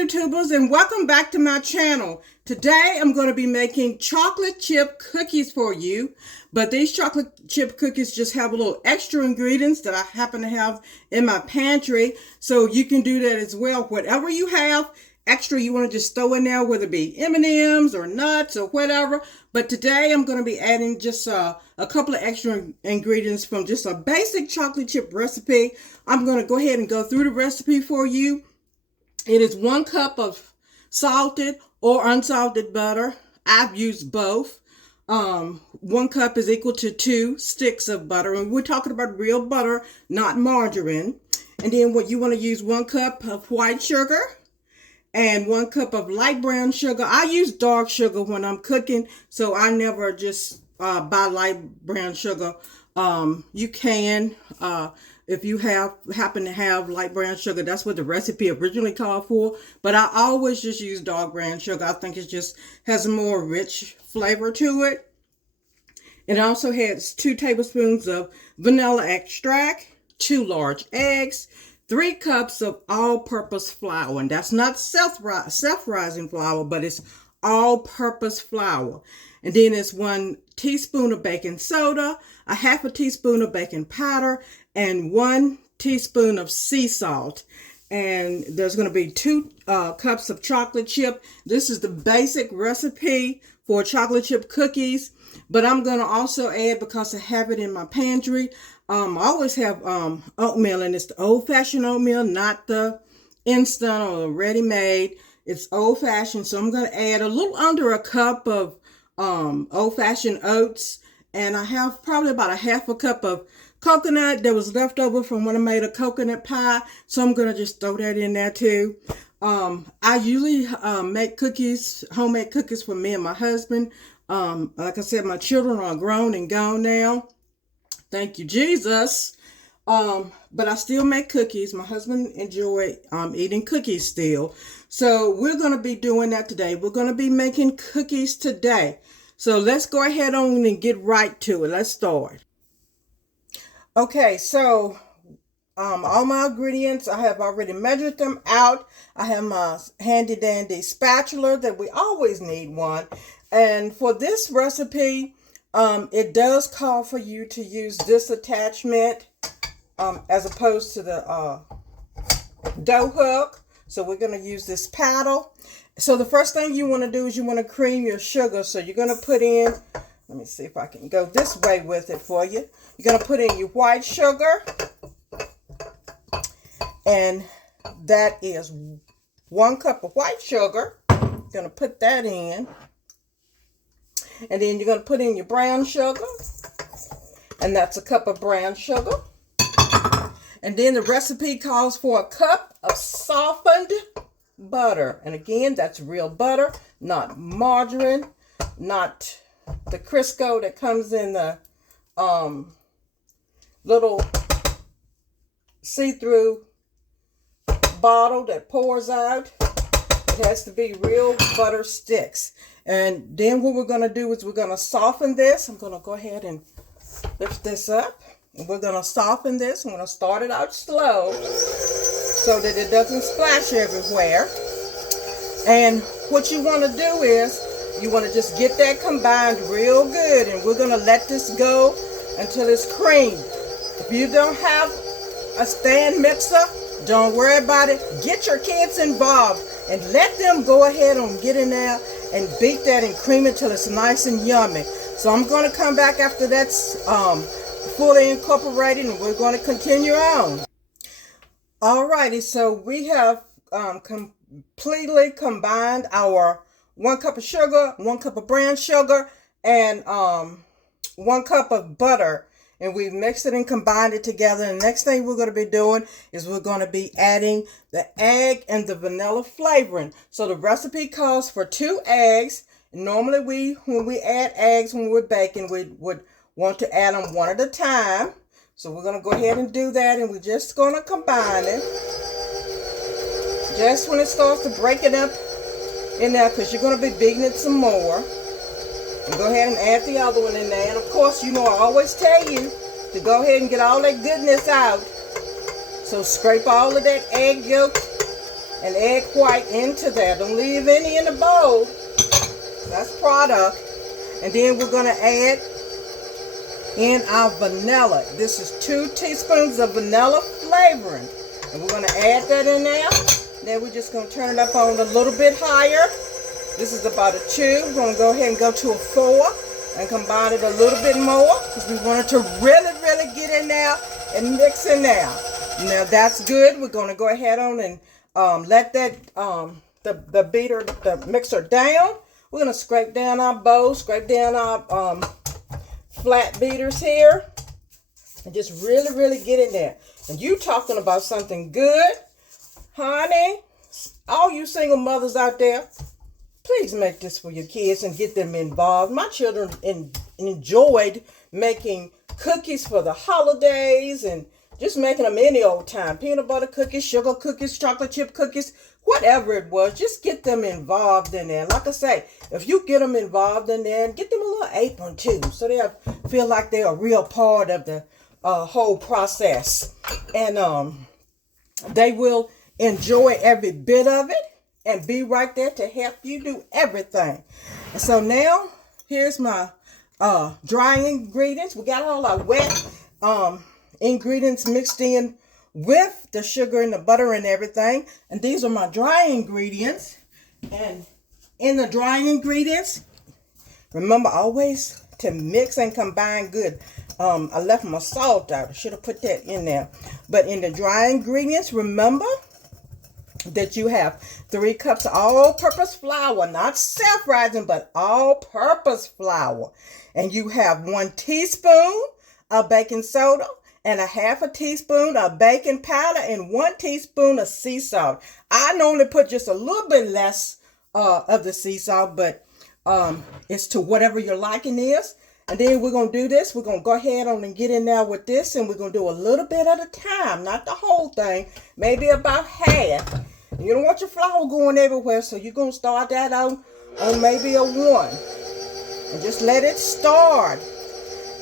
YouTubers, and welcome back to my channel. Today I'm going to be making chocolate chip cookies for you, but these chocolate chip cookies just have a little extra ingredients that I happen to have in my pantry, so you can do that as well. Whatever you have extra you want to just throw in there, whether it be M&Ms or nuts or whatever. But today I'm going to be adding just a couple of extra ingredients from just a basic chocolate chip recipe. I'm going to go ahead and go through the recipe for you. It is 1 cup of salted or unsalted butter. I've used both. 1 cup is equal to 2 sticks of butter. And we're talking about real butter, not margarine. And then what you want to use 1 cup of white sugar and 1 cup of light brown sugar. I use dark sugar when I'm cooking, so I never just buy light brown sugar. You can, if you happen to have light brown sugar, that's what the recipe originally called for. But I always just use dark brown sugar. I think it just has a more rich flavor to it. It also has 2 tablespoons of vanilla extract, 2 large eggs, 3 cups of all-purpose flour. And that's not self-rising flour, but it's all-purpose flour. And then it's 1 teaspoon of baking soda, a half a teaspoon of baking powder, and 1 teaspoon of sea salt. And there's going to be 2 cups of chocolate chip. This is the basic recipe for chocolate chip cookies, but I'm going to also add, because I have it in my pantry, I always have oatmeal, and it's the old-fashioned oatmeal, not the instant or the ready-made. It's old-fashioned, so I'm going to add a little under a cup of old-fashioned oats, and I have probably about a half a cup of coconut that was left over from when I made a coconut pie, so I'm going to just throw that in there too. I usually make cookies, homemade cookies for me and my husband. Like I said, my children are grown and gone now. Thank you, Jesus. But I still make cookies. My husband enjoy eating cookies still. So we're going to be doing that today. We're going to be making cookies today. So let's go ahead on and get right to it. Let's start. Okay, so all my ingredients, I have already measured them out. I have my handy dandy spatula that we always need one. And for this recipe, it does call for you to use this attachment as opposed to the dough hook. So we're going to use this paddle. So the first thing you want to do is you want to cream your sugar. So you're going to put in, let me see if I can go this way with it for you. You're going to put in your white sugar. And that is 1 cup of white sugar. You're going to put that in. And then you're going to put in your brown sugar. And that's a cup of brown sugar. And then the recipe calls for a cup of softened butter. And again, that's real butter, not margarine, not the Crisco that comes in the little see-through bottle that pours out. It has to be real butter sticks. And then what we're going to do is we're going to soften this. I'm going to go ahead and lift this up. And we're going to soften this. I'm going to start it out slow so that it doesn't splash everywhere. And what you want to do is you want to just get that combined real good. And we're going to let this go until it's creamed. If you don't have a stand mixer, don't worry about it. Get your kids involved and let them go ahead and get in there and beat that and cream it till it's nice and yummy. So I'm going to come back after that's fully incorporated, and we're going to continue on. Alrighty, so we have completely combined our 1 cup of sugar, 1 cup of brown sugar, and 1 cup of butter. And we've mixed it and combined it together. And the next thing we're going to be doing is we're going to be adding the egg and the vanilla flavoring. So the recipe calls for 2 eggs. Normally when we add eggs when we're baking, we would want to add them 1 at a time. So we're going to go ahead and do that. And we're just going to combine it. Just when it starts to break it up in there, because you're going to be beating it some more. And go ahead and add the other one in there. And of course, you know I always tell you to go ahead and get all that goodness out. So scrape all of that egg yolk and egg white into there. Don't leave any in the bowl. That's product. And then we're going to add in our vanilla. This is 2 teaspoons of vanilla flavoring. And we're going to add that in there. Then we're just going to turn it up on a little bit higher. This is about a 2. We're going to go ahead and go to a 4 and combine it a little bit more because we want it to really, really get in there and mix in there. Now that's good. We're going to go ahead on and let that the mixer down. We're going to scrape down our bowl, scrape down our flat beaters here, and just really, really get in there. And you talking about something good, honey? All you single mothers out there, please make this for your kids and get them involved. My children enjoyed making cookies for the holidays and just making them any old time. Peanut butter cookies, sugar cookies, chocolate chip cookies, whatever it was. Just get them involved in there. Like I say, if you get them involved in there, get them a little apron too, so they feel like they're a real part of the whole process. And they will enjoy every bit of it and be right there to help you do everything. And so now, here's my dry ingredients. We got all our wet ingredients mixed in with the sugar and the butter and everything. And these are my dry ingredients. And in the dry ingredients, remember always to mix and combine good. I left my salt out. I should have put that in there. But in the dry ingredients, remember that you have 3 cups of all-purpose flour, not self-rising, but all-purpose flour. And you have 1 teaspoon of baking soda and a 1/2 teaspoon of baking powder and 1 teaspoon of sea salt. I normally put just a little bit less of the sea salt, but it's to whatever your liking is. And then we're going to do this. We're going to go ahead on and get in there with this, and we're going to do a little bit at a time, not the whole thing, maybe about half. And you don't want your flour going everywhere, so you're going to start that out on maybe a 1. And just let it start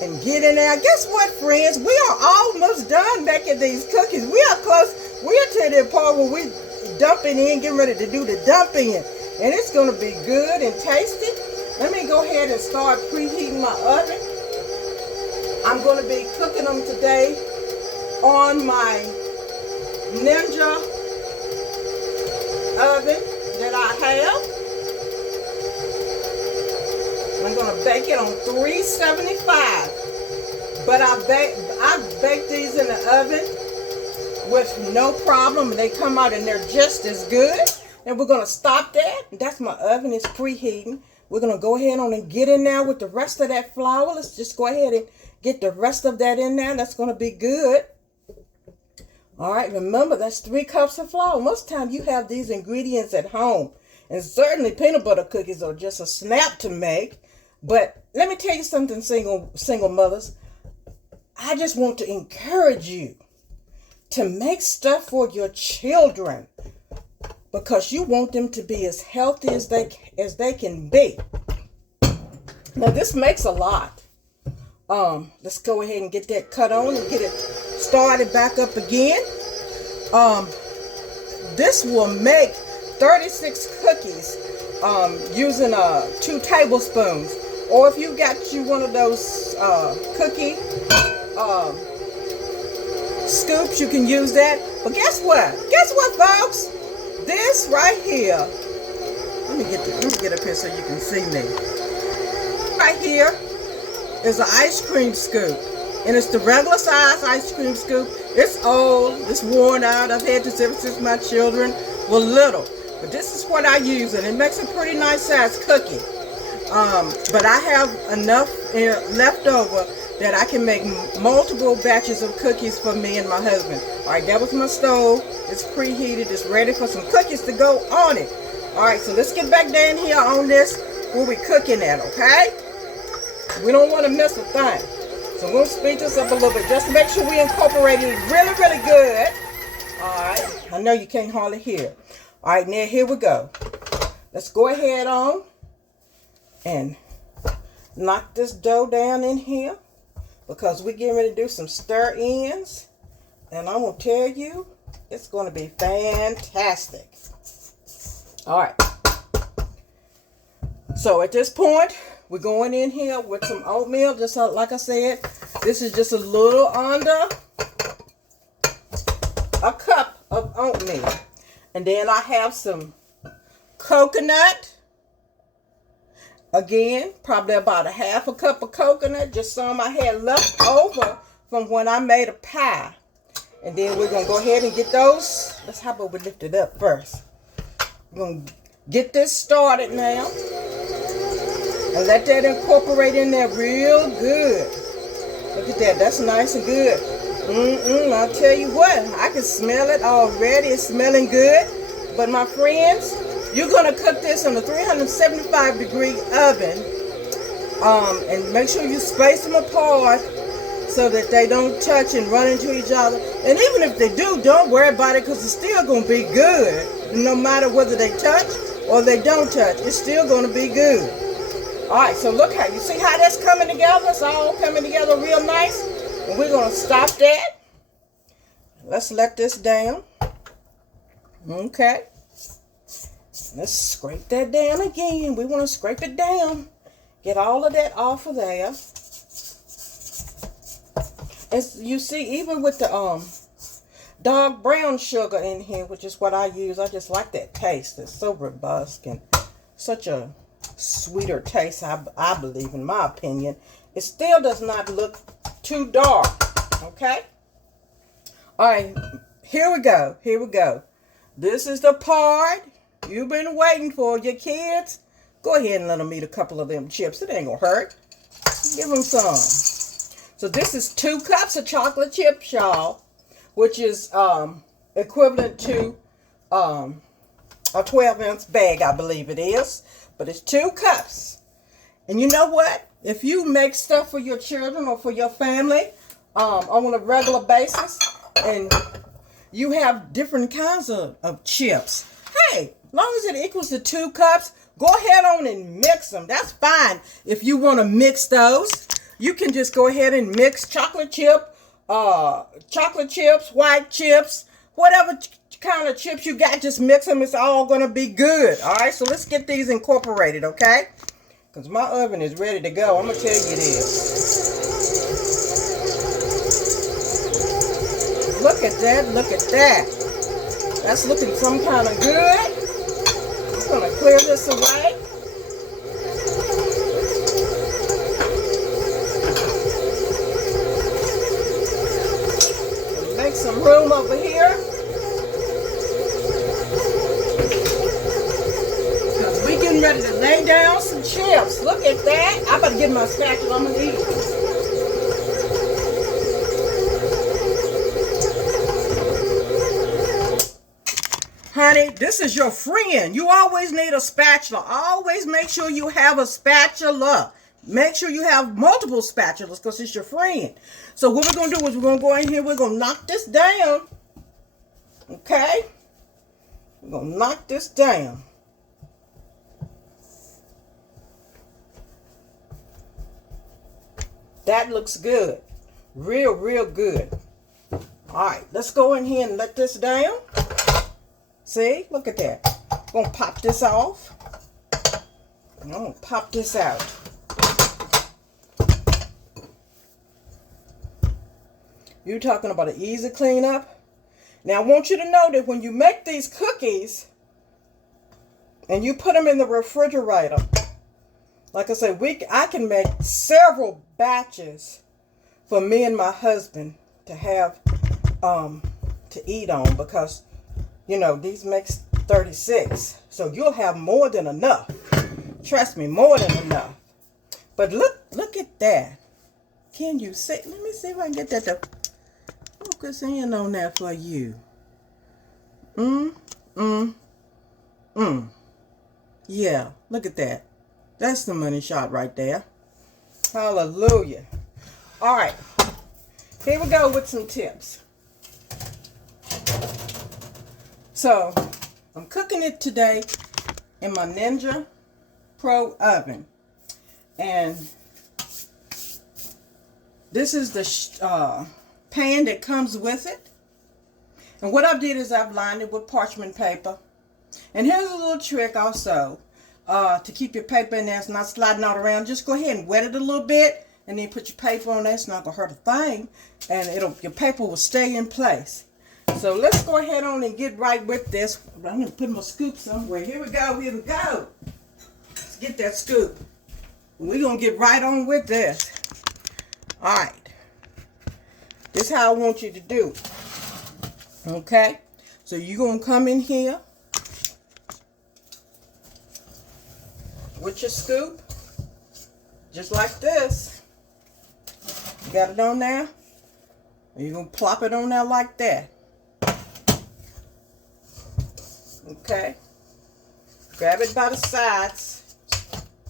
and get in there. Guess what, friends? We are almost done making these cookies. We are close. We are to the part where we dumping in, getting ready to do the dumping. And it's going to be good and tasty. Let me go ahead and start preheating my oven. I'm going to be cooking them today on my Ninja oven that I have. I'm going to bake it on 375. But I baked these in the oven with no problem. And they come out and they're just as good. And we're going to stop that. That's my oven. It's preheating. We're going to go ahead on and get in there with the rest of that flour. Let's just go ahead and get the rest of that in there. That's going to be good. All right, remember, that's 3 cups of flour. Most of the time you have these ingredients at home. And certainly peanut butter cookies are just a snap to make. But let me tell you something, single mothers. I just want to encourage you to make stuff for your children, because you want them to be as healthy as they can be. Now this makes a lot. Let's go ahead and get that cut on and get it started back up again. This will make 36 cookies using 2 tablespoons. Or if you got you one of those cookie scoops, you can use that. But guess what? Guess what, folks? This right here, let me get up here so you can see me. Right here is an ice cream scoop. And it's the regular size ice cream scoop. It's old, it's worn out. I've had this ever since my children were little. But this is what I use, and it makes a pretty nice size cookie. But I have enough left over that I can make multiple batches of cookies for me and my husband. All right, that was my stove. It's preheated. It's ready for some cookies to go on it. All right, so let's get back down here on this where we're cooking at, okay? We don't want to miss a thing. So we'll speed this up a little bit just to make sure we incorporate it really, really good. All right, I know you can't hardly hear. All right, now here we go. Let's go ahead on and knock this dough down in here, because we're getting ready to do some stir-ins. And I'm going to tell you, It's going to be fantastic. All right. So at this point, we're going in here with some oatmeal. Just like I said, this is just a little under a cup of oatmeal. And then I have some coconut. Again, probably about a half a cup of coconut. Just some I had left over from when I made a pie. And then we're going to go ahead and get those. How about we lift it up first? We're going to get this started now. And let that incorporate in there real good. Look at that. That's nice and good. I'll tell you what. I can smell it already. It's smelling good. But my friends, you're going to cook this in a 375-degree oven. And make sure you space them apart so that they don't touch and run into each other. And even if they do, don't worry about it because it's still going to be good. No matter whether they touch or they don't touch, it's still going to be good. All right, so look how, you see how that's coming together? It's all coming together real nice. And we're going to stop that. Let's let this down. Okay. Let's scrape that down again. We want to scrape it down. Get all of that off of there. As you see, even with the dark brown sugar in here, which is what I use, I just like that taste. It's so robust and such a sweeter taste, I believe, in my opinion. It still does not look too dark. Okay? All right, here we go. Here we go. This is the part you've been waiting for. Your kids, go ahead and let them eat a couple of them chips. It ain't gonna hurt. Give them some. So this is 2 cups of chocolate chips, y'all, which is equivalent to a 12-ounce bag, I believe it is. But it's 2 cups. And you know what? If you make stuff for your children or for your family on a regular basis, and you have different kinds of chips, hey, as long as it equals to 2 cups, go ahead on and mix them. That's fine. If you want to mix those, you can just go ahead and mix chocolate chips, white chips, whatever kind of chips you got, just mix them. It's all going to be good. All right, so let's get these incorporated, okay? Because my oven is ready to go. I'm going to tell you this. Look at that. Look at that. That's looking some kind of good. I'm going to clear this away. Make some room over here. Because we getting ready to lay down some chips. Look at that. I better get my spatula. I'm going to eat. Honey, this is your friend. You always need a spatula. Always make sure you have a spatula. Make sure you have multiple spatulas because it's your friend. So what we're going to do is we're going to go in here. We're going to knock this down. Okay? We're going to knock this down. That looks good. Real, real good. All right. Let's go in here and let this down. See? Look at that. I'm going to pop this off. I'm going to pop this out. You're talking about an easy cleanup. Now, I want you to know that when you make these cookies and you put them in the refrigerator, like I said, I can make several batches for me and my husband to have to eat on because, you know, these makes 36. So you'll have more than enough. Trust me, more than enough. But look at that. Can you see? Let me see if I can get that to focus in on that for you. Yeah, look at that. That's the money shot right there. Hallelujah. All right. Here we go with some tips. So, I'm cooking it today in my Ninja Pro oven. And this is the pan that comes with it. And what I did is I've lined it with parchment paper. And here's a little trick also to keep your paper in there. It's not sliding out around. Just go ahead and wet it a little bit and then put your paper on there. It's not going to hurt a thing. And your paper will stay in place. So let's go ahead on and get right with this. I'm going to put my scoop somewhere. Here we go. Here we go. Let's get that scoop. We're going to get right on with this. All right. This is how I want you to do. Okay. So you're going to come in here with your scoop. Just like this. You got it on there. And you're going to plop it on there like that. Okay. Grab it by the sides.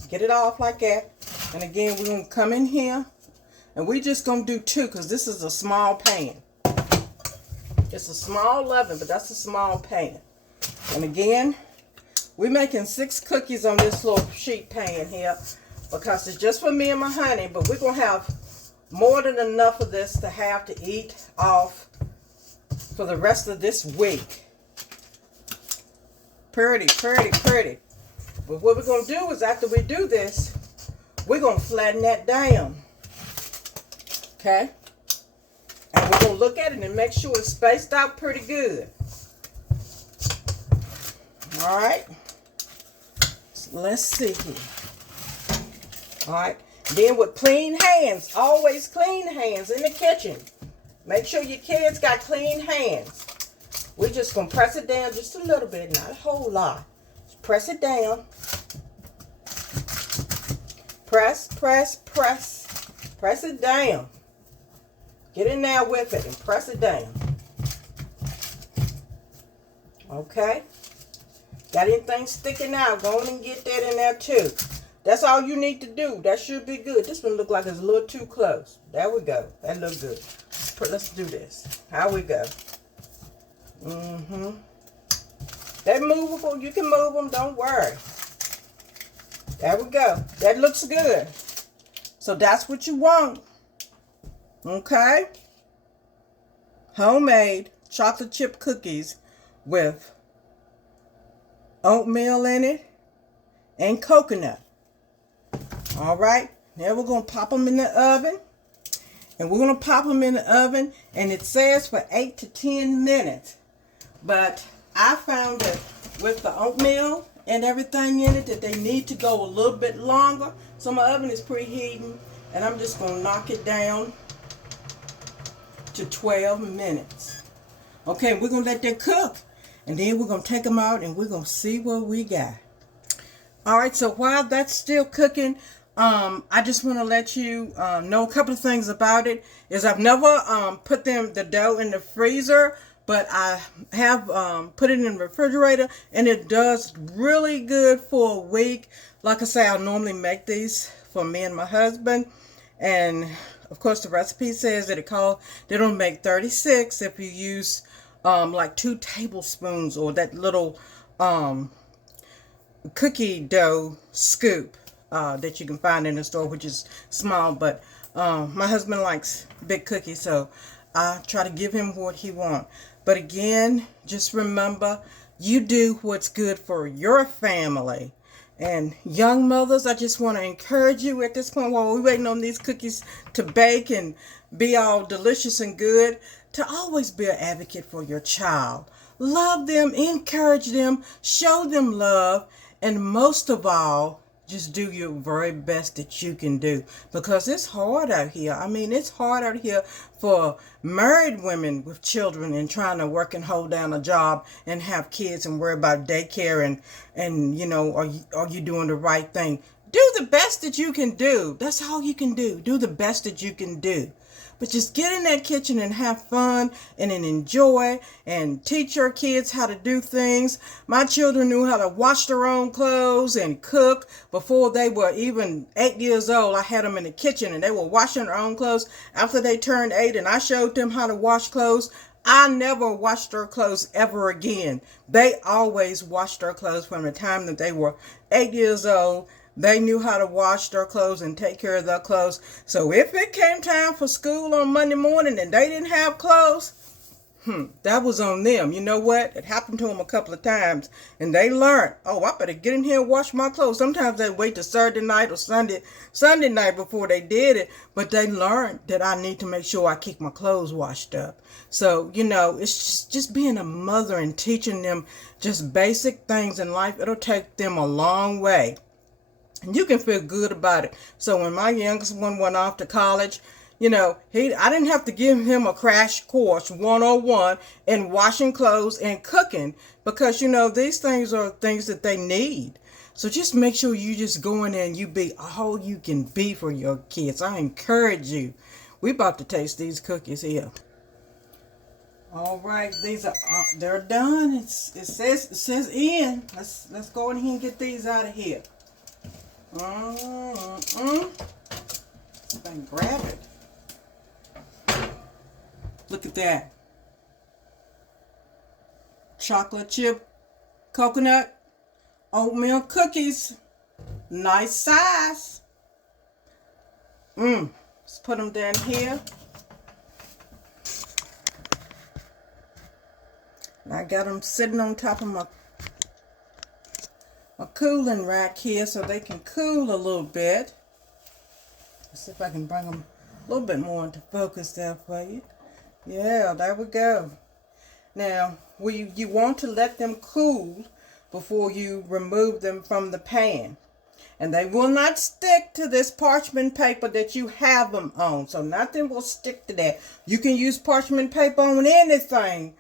Get it off like that. And again, we're going to come in here. And we're just going to do 2 because this is a small pan. It's a small oven, but that's a small pan. And again, we're making 6 cookies on this little sheet pan here because it's just for me and my honey. But we're going to have more than enough of this to have to eat off for the rest of this week. Pretty, pretty, pretty. But what we're going to do is after we do this, we're going to flatten that down. Okay? And we're going to look at it and make sure it's spaced out pretty good. All right? So let's see here. All right? Then with clean hands, always clean hands in the kitchen. Make sure your kids got clean hands. We're just going to press it down just a little bit, not a whole lot. Just press it down. Press, press, press. Press it down. Get in there with it and press it down. Okay? Got anything sticking out? Go on and get that in there too. That's all you need to do. That should be good. This one look like it's a little too close. There we go. That looks good. Let's do this. How we go? They're movable. You can move them. Don't worry. There we go. That looks good. So that's what you want. Okay? Homemade chocolate chip cookies with oatmeal in it and coconut. All right? Now we're going to pop them in the oven. And we're going to pop them in the oven. And it says for 8 to 10 minutes. But I found that with the oatmeal and everything in it that they need to go a little bit longer. So my oven is preheating. And I'm just going to knock it down to 12 minutes. Okay, we're going to let that cook. And then we're going to take them out and we're going to see what we got. All right, so while that's still cooking, I just want to let you know a couple of things about it. Is I've never put the dough in the freezer, but I have put it in the refrigerator, and it does really good for a week. Like I say, I normally make these for me and my husband, and of course the recipe says that it'll make 36 if you use like 2 tablespoons or that little cookie dough scoop that you can find in the store, which is small, but my husband likes big cookies, so I try to give him what he wants. But again, just remember, you do what's good for your family. And young mothers, I just want to encourage you at this point while we're waiting on these cookies to bake and be all delicious and good, to always be an advocate for your child. Love them, encourage them, show them love, and most of all, just do your very best that you can do, because it's hard out here. I mean, it's hard out here for married women with children and trying to work and hold down a job and have kids and worry about daycare and you know, are you doing the right thing? Do the best that you can do. That's all you can do. Do the best that you can do. But just get in that kitchen and have fun and then enjoy and teach your kids how to do things. My children knew how to wash their own clothes and cook before they were even 8 years old. I had them in the kitchen and they were washing their own clothes after they turned 8, and I showed them how to wash clothes. I never washed their clothes ever again. They always washed their clothes from the time that they were 8 years old. They knew how to wash their clothes and take care of their clothes. So if it came time for school on Monday morning and they didn't have clothes, That was on them. You know what? It happened to them a couple of times, and they learned. Oh, I better get in here and wash my clothes. Sometimes they wait till Saturday night or Sunday night before they did it. But they learned that I need to make sure I keep my clothes washed up. So it's just being a mother and teaching them just basic things in life. It'll take them a long way. And you can feel good about it. So when my youngest one went off to college, I didn't have to give him a crash course 101 in washing clothes and cooking because, these things are things that they need. So just make sure you just go in there and you be all you can be for your kids. I encourage you. We about to taste these cookies here. All right, these are they're done. It says in. Let's go in here and get these out of here. If I can grab it. Look at that. Chocolate chip coconut oatmeal cookies. Nice size. Let's put them down here. And I got them sitting on top of my cooling rack here so they can cool a little bit. Let's see if I can bring them a little bit more into focus there for you. Yeah, there we go. Now, you want to let them cool before you remove them from the pan. And they will not stick to this parchment paper that you have them on. So nothing will stick to that. You can use parchment paper on anything.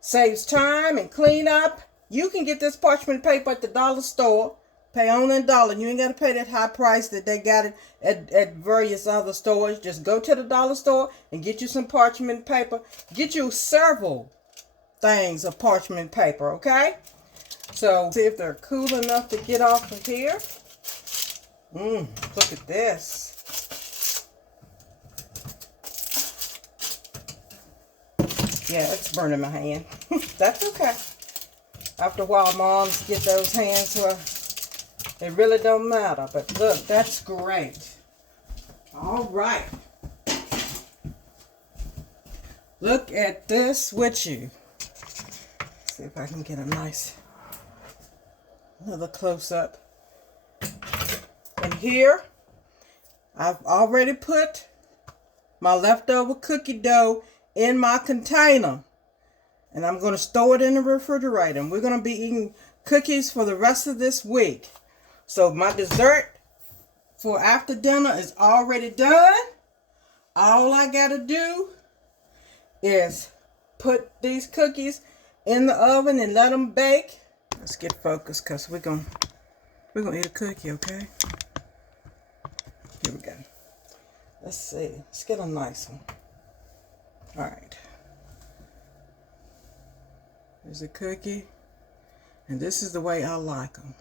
Saves time and cleanup. You can get this parchment paper at the dollar store. Pay only $1. You ain't got to pay that high price that they got it at various other stores. Just go to the dollar store and get you some parchment paper. Get you several things of parchment paper, okay? So, see if they're cool enough to get off of here. Look at this. Yeah, it's burning my hand. That's okay. After a while, moms get those hands where it really don't matter. But look, that's great. All right. Look at this with you. Let's see if I can get a nice another close-up. And here, I've already put my leftover cookie dough in my container. And I'm going to store it in the refrigerator. And we're going to be eating cookies for the rest of this week. So my dessert for after dinner is already done. All I got to do is put these cookies in the oven and let them bake. Let's get focused because we're gonna eat a cookie, okay? Here we go. Let's see. Let's get a nice one. All right. There's a cookie. And this is the way I like them.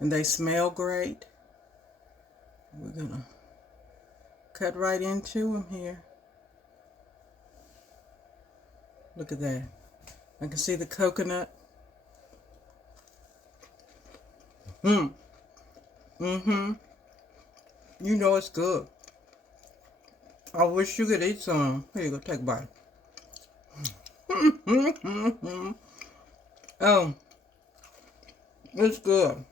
And they smell great. We're going to cut right into them here. Look at that. I can see the coconut. You know it's good. I wish you could eat some. Here you go, take a bite. Oh, it's good.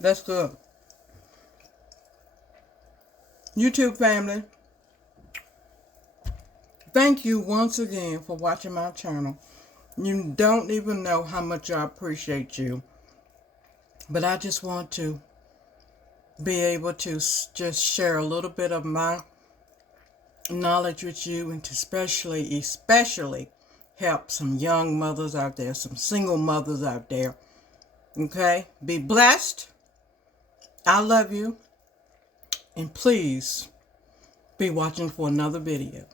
That's good. YouTube family, thank you once again for watching my channel. You don't even know how much I appreciate you. But I just want to be able to just share a little bit of my knowledge with you, and to especially help some young mothers out there, some single mothers out there. Okay? Be blessed. I love you. And please be watching for another video.